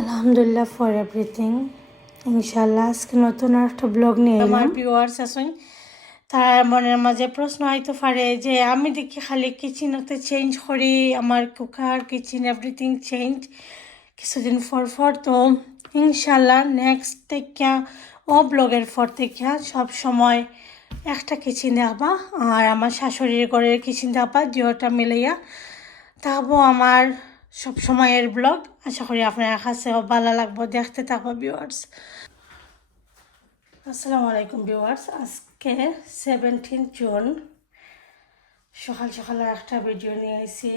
আলহামদুলিল্লাহ for everything ইনশাল্লাহ আজকে নতুন একটা ব্লগ নিয়ে আমার ভিউয়ার্স আছেন তার মনের মাঝে প্রশ্ন হয়তো পারে যে, আমি দেখি খালি কিচেনতে চেঞ্জ করি, আমার কুকার কিচেন এভরিথিং চেঞ্জ কিছুদিন পর পর তো ইনশাল্লাহ নেক্সট থেকে ও ব্লগের পর থেকে সব সময় একটা কিচেন দেখাবা আর আমার শাশুড়ির ঘরের কিচেন দেখাবা দুটা মিলাইয়া। তাবো আমার সব সময়ের ব্লগ আশা করি আপনার কাছেও ভালো লাগবো, দেখতে থাকব ভিউয়ার্স আসসালামু আলাইকুম ভিউয়ার্স আজকে সেভেন্টিন জুন সকাল সকাল একটা ভিডিও নিয়ে এসেছি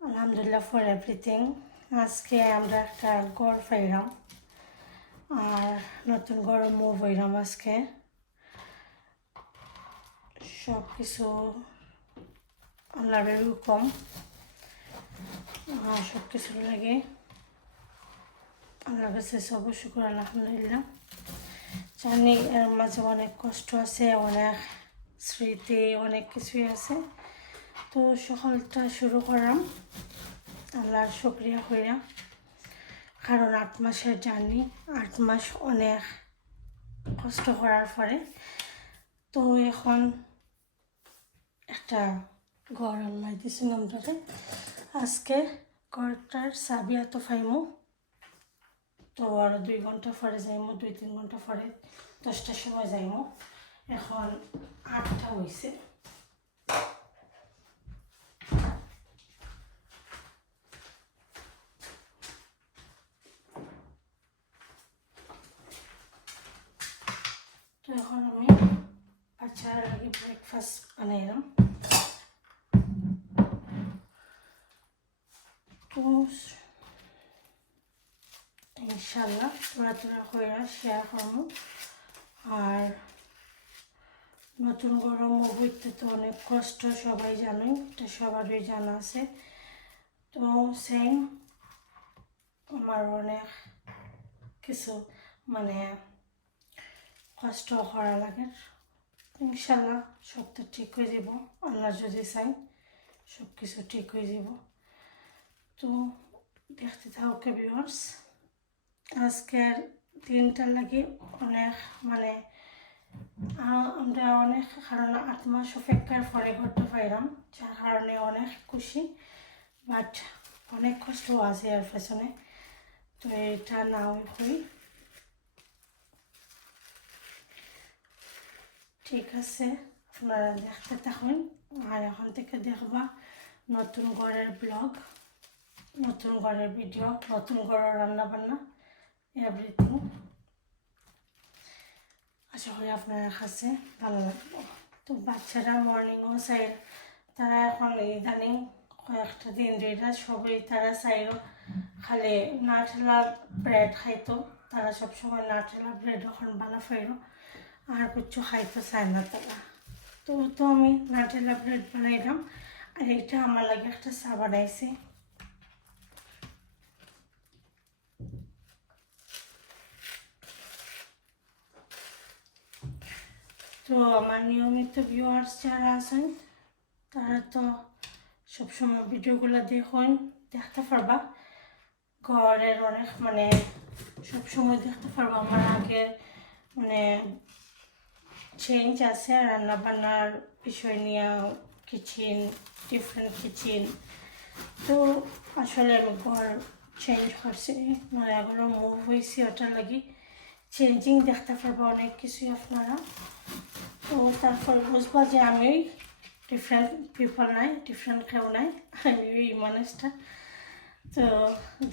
আলহামদুলিল্লাহ ফর এভরিথিং আজকে আমরা একটা গড় পাইলাম। আর নতুন গড় মুভ হইলাম আজকে। সব কিছু আল্লাহর কম। সব কিছুর লাগে। আল্লাহর কাছে সব শুক্র, আলহামদুলিল্লাহ। জানি, এর মাঝে অনেক কষ্ট আছে, অনেক স্মৃতি, অনেক কিছুই আছে। তো সকালটা শুরু করলাম। আল্লাহর শুক্রিয়া হইয়া কারণ আট মাসের জার্নি, আট মাস অনেক কষ্ট করার পরে। তো এখন একটা ঘর আল্লাহ দিয়েছেন আমরাকে আজকে ঘরটার চাবি এত ফাইমু। তো আর দুই ঘণ্টা পরে যাইমো, দুই তিন ঘণ্টা পরে দশটার সময় যাইমো। এখন আটটা হয়েছে তো এখন আমি আগে ব্রেকফাস্ট বানাইলাম তো ইনশাল্লাহ তোরা করে শেয়ার করব আর নতুন গরম হইতে তো অনেক কষ্ট, সবাই জানে, এটা সবারই জানা আছে। তো সেম আমার অনেক কিছু মানে কষ্ট করা লাগে। ইনশাল্লাহ সব তো ঠিক হয়ে যাব, আল্লাহ যদি চাই সব কিছু ঠিক হয়ে যাব। তো দেখতে থাকো ভিউয়ার্স আজকের দিনটার লাগে অনেক মানে আমরা অনেক কারণে আট মাস অপেক্ষার পরে করতে পাইলাম, যার কারণে অনেক খুশি বাট অনেক কষ্ট আছে এর পেছনে। তো এটা নাও হই ঠিক আছে, আপনারা দেখতে থাকুন, আর এখন থেকে দেখবা নতুন ঘরের ব্লগ নতুন ঘরের ভিডিও নতুন ঘরের রান্না বান্না এভরিথিং আশা করি আপনার কাছে ভালো লাগবে। তো বাচ্চারা মর্নিংও চাই তারা এখন ইদানিং কয়েকটা দিন দুইটা সবই তারা চাইল খালি নাটেলা ব্রেড খাইতো। তারা সবসময় নাটেলা ব্রেড এখন বানা ফাইল আর কিছু খাইতে চায় না তারা। তো তো আমি নাটেলা ব্রেড বানাইলাম, আর এটা আমার লাগে একটা চা বানাইছি তো আমার নিয়মিত ভিউয়ার্স যারা আছেন, তারা তো সবসময় ভিডিওগুলো দেখুন, দেখতে পারবা। ঘরের অনেক মানে সবসময় দেখতে পারবা আমার আগের মানে চেঞ্জ আছে রান্না বান্নার বিষয় নিয়ে কিচেন ডিফারেন্ট কিচেন তো আসলে আমি ঘর চেঞ্জ করছি মানে এগুলো মুভ হয়েছি ওটার লাগি। চেঞ্জিং দেখতে পারব, অনেক কিছুই আপনারা। তো তারপর বুঝব যে আমি ডিফারেন্ট পিপল নাই ডিফারেন্ট কেউ নাই, আমি ওই মানুষটা। তো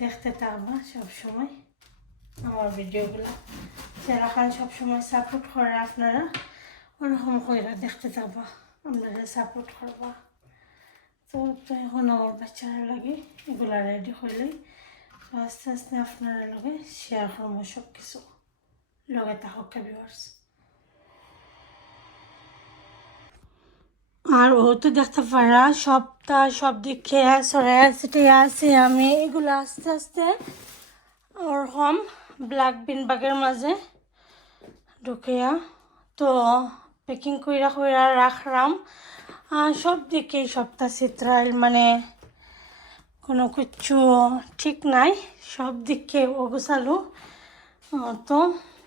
দেখতে থাকবা সবসময় আমার ভিডিওগুলো। যারা খান সবসময় সাপোর্ট করে আপনারা, ওরকম করে দেখতে থাকবা আপনারা সাপোর্ট করবা। তো তো এখন আমার বাচ্চারা লাগে, এগুলো রেডি হইলেই আস্তে আস্তে আপনারা লগে শেয়ার করব সব কিছু লগে থাকক ভিউয়ার্স আর ও তো দেখতে পারা সবটা, সব দিক খেয়ে সরাই সেটাই আছে, আমি এগুলো আস্তে আস্তে ওরকম ব্ল্যাক বিন বাগের মাঝে ঢুকিয়া তো প্যাকিং কইরা কইরা রাখলাম। সব দিকেই সবটা চিত্রাইল মানে কোনো কিছু ঠিক নাই, সব দিকে অবসালু তো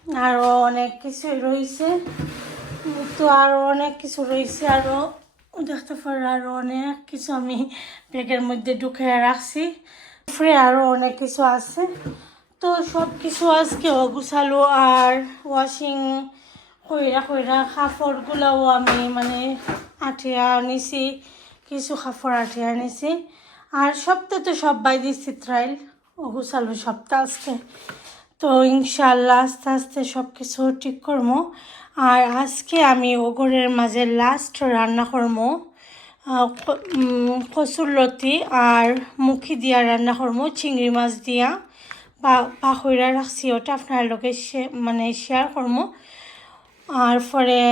আরও অনেক কিছু রয়েছে। তো আরও অনেক কিছু রয়েছে আরও দেখতে পারো আরও অনেক কিছু আমি ব্যাগের মধ্যে ঢুকে রাখছি। ফ্রে আরও অনেক কিছু আছে। তো সব কিছু আজকে অগুছালো আর ওয়াশিং কইরা কইরা কাপড়গুলোও আমি মানে আঠিয়া আনিছি কিছু কাপড় আঠিয়া আনিছি আর সপ্তাহ তো সব বাই দিচ্ছি ট্রাইল অগুছালো সপ্তাহ আজকে। তো ইনশাল্লাহ আস্তে আস্তে সব কিছু ঠিক করব আর আজকে আমি ওগরের মাঝে লাস্ট রান্না করব কচুর লতি আর মুখি দিয়া রান্না করব চিংড়ি মাছ দিয়া। বা পাখইরা রাখছি, ওটা আপনার লোকে মানে শেয়ার করব আর পরে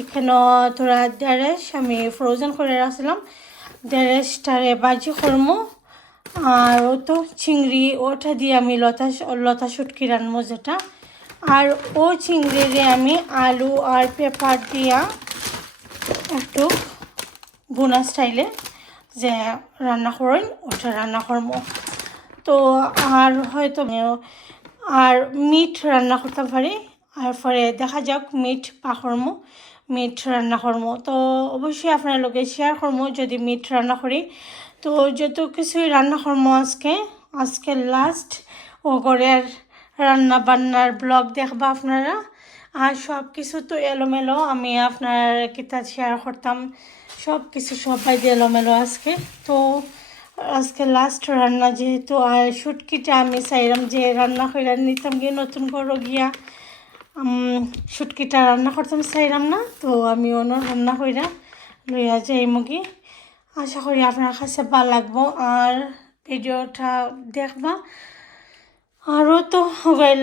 এখানে তোরা ড্যারেস আমি ফ্রোজেন করে রাখছিলাম। ড্যারেসটারে বাজি করব আর ও তো চিংড়ি, ওটা দিয়ে আমি লতা লতা শুটকি রানবো যেটা। আর ও চিংড়িরে আমি আলু আর পেপার দিয়া একটু বোনা স্টাইলে যে রান্না করেন, ওটা রান্না করব। তো আর হয়তো আর মিট রান্না করতে পারি। আর পরে দেখা যাক, মিট পাকড়মো মিট রান্না করব। তো অবশ্যই আপনার লোকে শেয়ার করব, যদি মিট রান্না করি। তো যত কিছুই রান্না করব আজকে আজকে লাস্ট ও ঘরের রান্না বান্নার ব্লগ দেখবা আপনারা। আর সব কিছু তো এলোমেলো আমি আপনার কিতা শেয়ার করতাম। সব কিছু সবাই দিয়ে এলোমেলো আজকে। তো আজকে লাস্ট রান্না যেহেতু আর শুটকিটা আমি চাইলাম যে রান্না করে নিতাম গিয়ে নতুন করে গিয়া। উম, শুটকিটা রান্না করতাম চাইলাম না তো আমি অন্য রান্না কইরা লইয়া যাই মুগি আশা করি আপনার কাছে ভালো লাগবো। আর ভিডিওটা দেখবা। আরও তো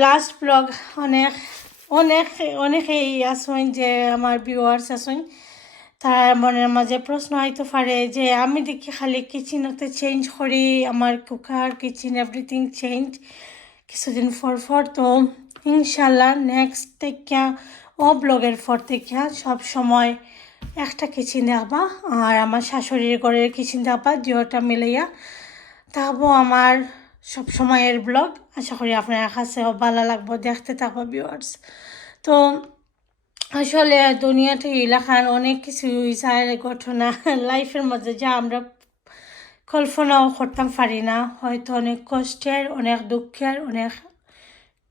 লাস্ট ব্লগ অনেক অনেক, অনেকেই আসুন যে আমার ভিউয়ার্স আসুন তার মনের মাঝে প্রশ্ন হয়তো পারে যে, আমি দেখি খালি কিচেনতে চেঞ্জ করি, আমার কুকার কিচেন এভরিথিং চেঞ্জ কিছুদিন পর পর তো ইনশাল্লাহ নেক্সট থেকে ও ব্লগের পর থেকে সব সময় একটা কিচেন দেখবা আর আমার শাশুড়ির ঘরের কিচেন দেখবা দুটা মিলাইয়া। তাহবো আমার সব সময়ের ব্লগ। আশা করি আপনার কাছেও ভালো লাগবো দেখতে থাকব ভিউয়ার্স তো আসলে দুনিয়াতে, এলাকার অনেক কিছু ঘটনা লাইফের মধ্যে যা আমরা কল্পনাও করতাম পারি না। হয়তো অনেক কষ্টের, অনেক দুঃখের, অনেক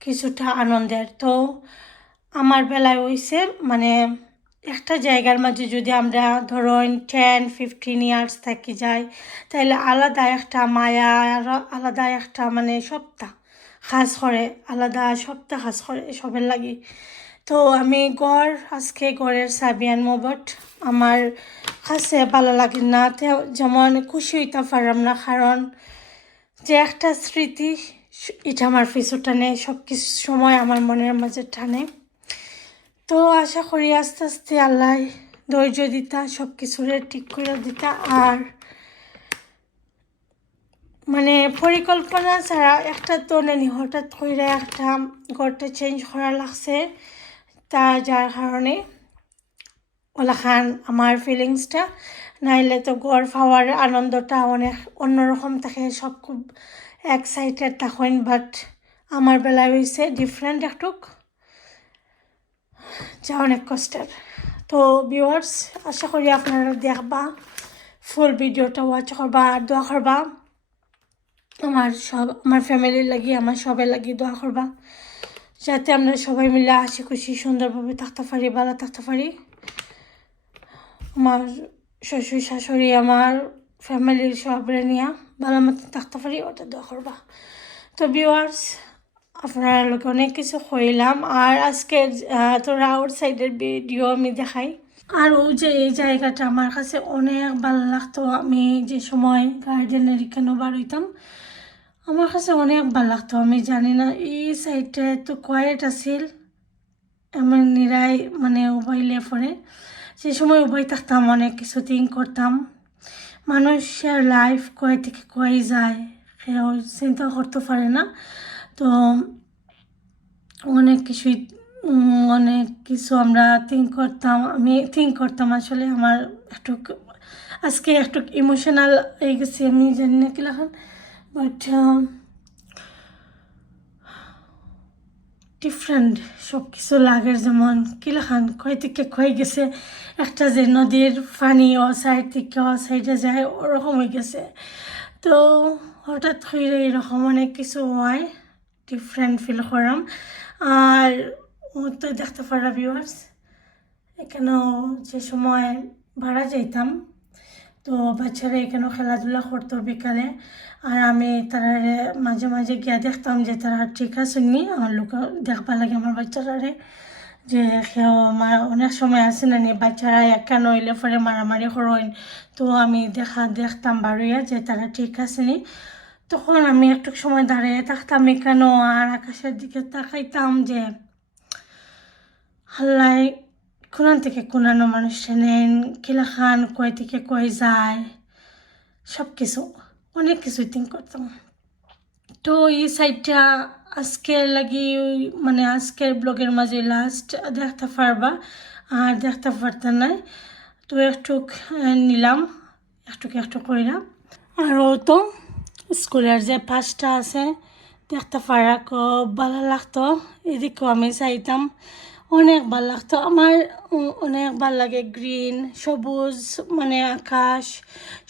কিছুটা আনন্দের। তো আমার বেলায় হয়েছে মানে একটা জায়গার মাঝে যদি আমরা ধরুন টেন ফিফটিন ইয়ার্স থাকি যাই, তাহলে আলাদা একটা মায়া, আর আলাদা একটা মানে সপ্তাহ কাজ করে, আলাদা সপ্তাহ কাজ করে সবের লাগে। তো আমি গড় আজকে গড়ের আনব বাট আমার কাছে ভালো লাগে না। যেমন খুশি হইতে পারলাম না, কারণ যে একটা স্মৃতি, এটা আমার পিছু টানে সব কিছু সময় আমার মনের মাঝে টানে। তো আশা করি আস্তে আস্তে আল্লাহ ধৈর্য দিতা সব কিছুরে ঠিক করে দিতা। আর মানে পরিকল্পনা ছাড়া একটা তো নেনি হঠাৎ করে একটা ঘরটা চেঞ্জ করা লাগছে তা যার কারণে ওলাখান আমার ফিলিংসটা নাইলে তো গড় পাওয়ার আনন্দটা অনেক অন্যরকম থাকে, সব খুব এক্সাইটেড তখন বাট আমার বেলায় হয়েছে ডিফারেন্ট একটুক। যা অনেক কষ্টের। তো ভিউয়ার্স আশা করি আপনারা দেখবা ফুল ভিডিওটা ওয়াচ করবা আর দোয়া করবা। আমার সব, আমার ফ্যামিলির লাগি, আমার সবাই লাগি দোয়া করবা। যাতে আমরা সবাই মিলে হাসি খুশি, সুন্দরভাবে থাকতে পারি, ভালো থাকতে পারি। আমার শ্বশুর শাশুড়ি, আমার ফ্যামিলির সবরে নিয়ে ভালো মতো থাকতে পারি, ওটা দোয়া করবা। তো ভিউয়ার্স আপনারা লোকে অনেক কিছু কইলাম। আর আজকে তোরা আউট সাইডের ভিডিও আমি দেখাই। আর ও যে এই জায়গাটা আমার কাছে অনেক ভালো লাগতো। আমি যে সময় গার্ডেনের এখানে বার হইতাম, আমার কাছে অনেক ভালো লাগতো। আমি জানি না, এই সাইডটা তো কোয়াইট আছিল, এমন নিরাই মানে উবাইলে পরে সে সময় উবাই থাকতাম, অনেক কিছু থিঙ্ক করতাম। মানুষের লাইফ কয় থেকে কয় যায় সেও চিন্তা করতে পারে না। তো অনেক কিছুই অনেক কিছু আমরা থিঙ্ক করতাম। আমি থিঙ্ক করতাম আসলে আমার একটু আজকে একটু ইমোশনাল হয়ে গেছি আমি, জানি না কিলাখান বাট ডিফারেন্ট সব কিছু লাগে যেমন কিলাখান কয় থেকে কয়ে গেছে? একটা যে নদীর পানি ও সাইড থেকে ও সাইডে যায়, ওরকম হয়ে গেছে। তো হঠাৎ করে এরকম অনেক কিছু হয়। ডিফারেন্ট ফিল করাম। আর ও তো দেখতে পারা ভিউয়ার্স এখানেও যে সময় ভাড়া যাইতাম, তো বাচ্চারা এখানেও খেলাধুলা করতো বিকালে। আর আমি তারা মাঝে মাঝে গিয়া দেখতাম যে তারা ঠিক আছে নি, আমার লোক দেখবা লাগে আমার বাচ্চারারে, যে অনেক সময় আছে না নি, বাচ্চারা একা নইলে পরে মারামারি করইন তো আমি দেখা দেখতাম বাড়িয়া যে তারা ঠিক আছে নি। তখন আমি একটু সময় দাঁড়িয়ে থাকতাম এখানেও আর আকাশের দিকে তাকাইতাম যে হাল্লাই কোনান থেকে কোনানো মানুষ নেন কিলা খান, কয় থেকে কয় যায় সব কিছু অনেক কিছু থিঙ্ক করতাম। তো এই সাইডটা আজকের লাগি মানে আজকের ব্লগের মাঝে লাস্ট দেখতে পারবা, আর দেখতে পারতাম নাই, তো একটু নিলাম, একটু একটু কইরা। আর ও তো স্কুলের যে পাঁচটা আছে, দেখতে পারা খুব ভালো লাগতো। এদিকেও আমি চাইতাম, অনেক ভালো লাগতো। আমার অনেক ভালো লাগে গ্রিন সবুজ মানে আকাশ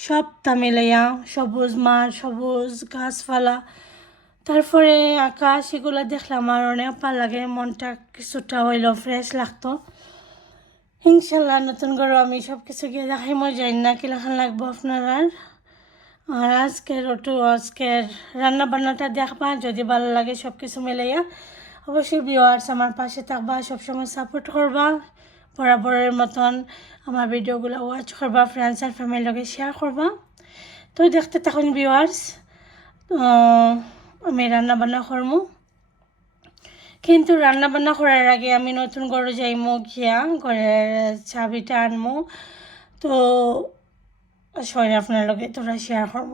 সবটা মিলাইয়া সবুজ মাঠ সবুজ গাছপালা তারপরে আকাশ, এগুলো দেখলে আমার অনেক ভালো লাগে। মনটা কিছুটা হইল ফ্রেশ লাগতো। ইনশাল্লাহ নতুন করে আমি সব কিছু গিয়ে দেখাই, মই জানি না কিলাখান লাগবো আপনারা আর আজকের ওটু আজকের রান্না বান্নাটা দেখবা, যদি ভালো লাগে সব কিছু মিলাইয়া অবশ্যই ভিওয়ার্স আমার পাশে থাকবা, সবসময় সাপোর্ট করবা, বরাবরের মতন আমার ভিডিওগুলো ওয়াচ করবা ফ্রেন্ডস আর ফ্যামিলির লগে শেয়ার করবা। তো দেখতে থাকুন ভিওয়ার্স আমি রান্না বান্না করব কিন্তু রান্না বান্না করার আগে আমি নতুন ঘরে যাইমো, গিয়া ঘরের চাবিটা আনমো। তো সরি আপনার লগে তোরা শেয়ার করব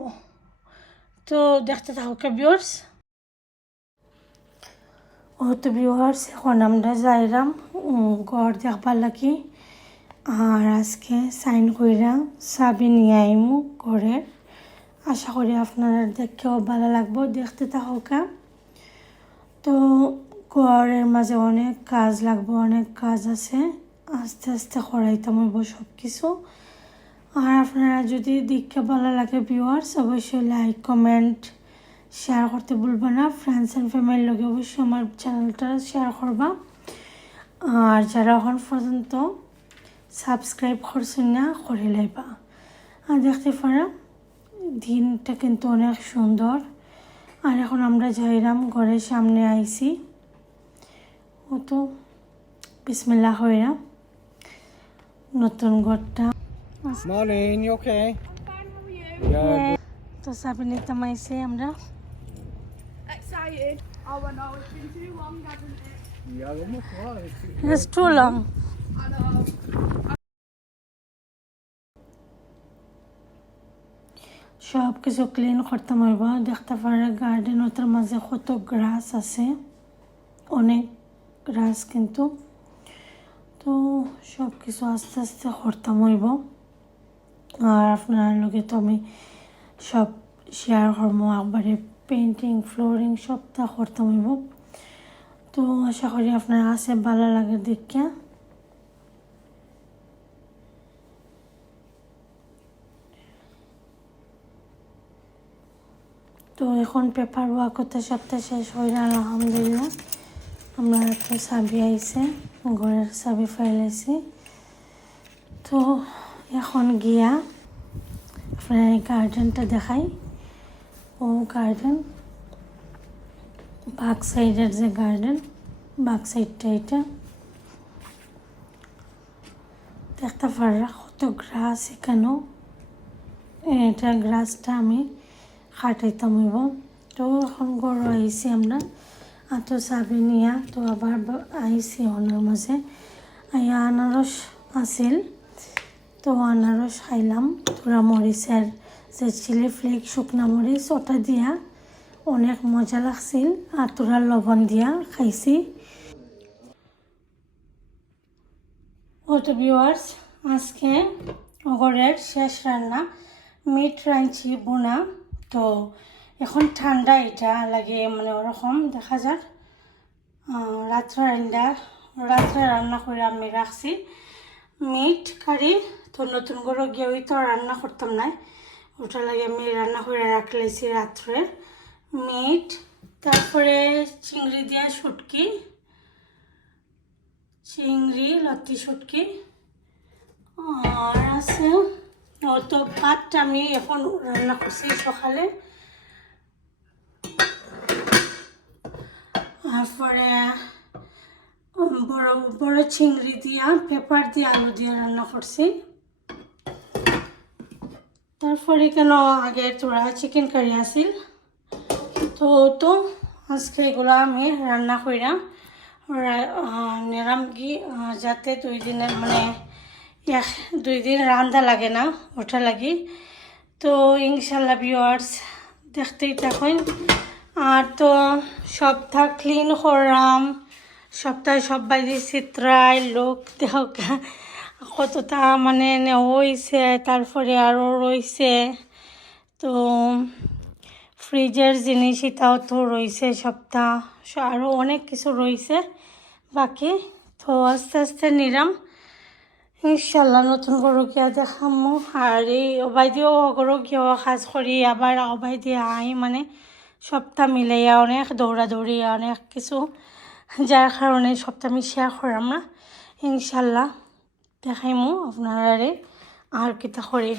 তো দেখতে থাকুক ভিউয়ার্স ও তো ভিউয়ার্স এখন আমরা যাইলাম ঘর দেখবার লাগি। আর আজকে সাইন কইরা চাবি নিয়ে আইমু ঘরের আশা করি আপনারা দেখেও ভালো লাগবো, দেখতে থাকুকা। তো ঘরের মাঝে অনেক কাজ লাগবে, অনেক কাজ আছে। আস্তে আস্তে করাইতাম সব কিছু আর আপনারা যদি দেখতে ভালো লাগে ভিউয়ার্স অবশ্যই লাইক কমেন্ট শেয়ার করতে ভুলবে না। ফ্রেন্ডস অ্যান্ড ফ্যামিলির লগে অবশ্যই আমার চ্যানেলটা শেয়ার করবা। আর যারা এখন পর্যন্ত সাবস্ক্রাইব করছেন না, করে লাইবা। আর দেখতে পারা দিনটা কিন্তু অনেক সুন্দর। আর এখন আমরা যাইরাম, ঘরের সামনে আইসি ও তো বিসমিল্লা হইরা নতুন ঘরটা। Morning, you okay? হ্যাঁ, তো চাবি নিতে মাইছি আমরা Excited. Oh, I know. It's been too long, hasn't it? Yeah, almost was. It's too long. I know. সব কিছু ক্লিন করতে হইব দেখতে পারে গার্ডেন গার্ডেনটার মাঝে কত গ্রাস আছে অনেক গ্রাস কিন্তু তো সব কিছু আস্তে আস্তে করতাম হইব আর আপনার লগে তো আমি সব শেয়ার করব একবারে পেন্টিং ফ্লোরিং সবটা করতাম হইব তো আশা করি আপনার কাছে ভালো লাগে দেখে। তো এখন পেপার ওয়ার্ক করতে সপ্তাহ শেষ গেল আলহামদুলিল্লাহ। আমরা একটা চাবি আইছে, ঘরের চাবি ফাইলাইছি তো এখন গিয়া আপনার এই গার্ডেনটা দেখাই। ও গার্ডেন বাক সাইডের যে গার্ডেন বাক সাইডটা এটা। দেখতে পাররা কত গ্রাস এখানেও এটা গ্রাসটা আমি খাটাইতাম হইব তো এখন গরু আইসি আমরা। আর তো চাবি নিয়া তো আবার আইসি ওনার মাঝে। আনারস আছিল। তো আনারস খাইলাম তোরা মরিচের যে চিলি ফ্লেক শুকনা মরিচ, ওটা দিয়া অনেক মজা লাগছিল আর তোরা লবণ দিয়া খাইছি। তো ভিউয়ার্স আজকে ঘরের শেষ রান্না মিট রাঁধছি বোনা। তো এখন ঠান্ডা এটা লাগে মানে ওরকম দেখা যাক। রাত্রে রান্না রাত্রে রান্না করে আমি রাখছি। মিট কারি তো নতুন করে গিয়ে ওই তো রান্না করতাম না ওটা লাগে আমি রান্না করে রাখলেছি রাত্রে মিট তারপরে চিংড়ি দিয়া শুটকি চিংড়ি লতি শুটকি আর আছে। ও তো ভাতটা আমি এখন রান্না করছি সকালে। তারপরে বড় বড় চিংড়ি দিয়া পেপার দিয়ে, আলু দিয়ে রান্না করছি তারপরে কেন আগে তোরা চিকেন কারি আছিল? তো তো, আজকে এগুলো আমি রান্না কইরা নিরাম কি যাতে দুই দিনের মানে এক দুই দিন রান্দা লাগে না ওটা লাগি। তো ইনশাল্লাহ ভিউয়ার্স দেখতেই থাকুন। আর তো, সপ্তাহ ক্লিন করলাম সপ্তাহে সব বাইরে চিত্রাই লোক দেখ কতটা মানে হয়েছে, তারপরে আরও রয়েছে। তো ফ্রিজের জিনিস এটাও তো রয়েছে সপ্তাহ আরও অনেক কিছু রয়েছে বাকি। তো আস্তে আস্তে নিলাম। ইনশাল্লাহ নতুন গরু গিয়া দেখামো। আর এই অবাই দিয়েও গরু গিয়েও কাজ করি, আবার অবাই দিয়ে আই মানে সপ্তাহ মিলাইয়া অনেক দৌড়াদৌড়ি, অনেক কিছু। যার কারণে সপ্তাহ আমি শেয়ার করাম না। ইনশাল্লাহ। দেখাইমো আপনারা আর কিতা করি